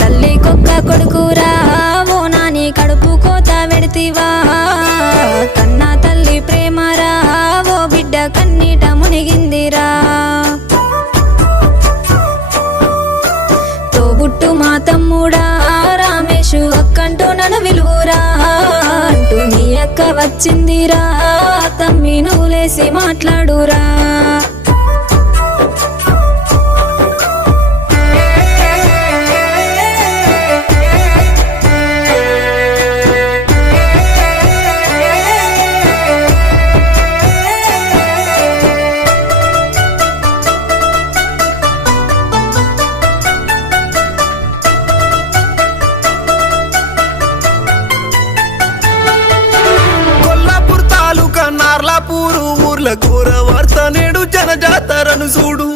తల్లి కుక్క కొడుకురా ఓ నాని కడుపు కోత వెడితివా కన్నా తల్లి ప్రేమరా ఓ బిడ్డ కన్నీట మునిగిందిరా తోబుట్టు మా తమ్ముడా రామేషు అక్కంటూ నన్ను విలువురా అంటూ నీ అక్క వచ్చిందిరా తమ్మి నువ్వు లేసి మాట్లాడురా నార్లాపూరు ఊర్ల ఘోర వార్త నేడు జనజాతరను చూడు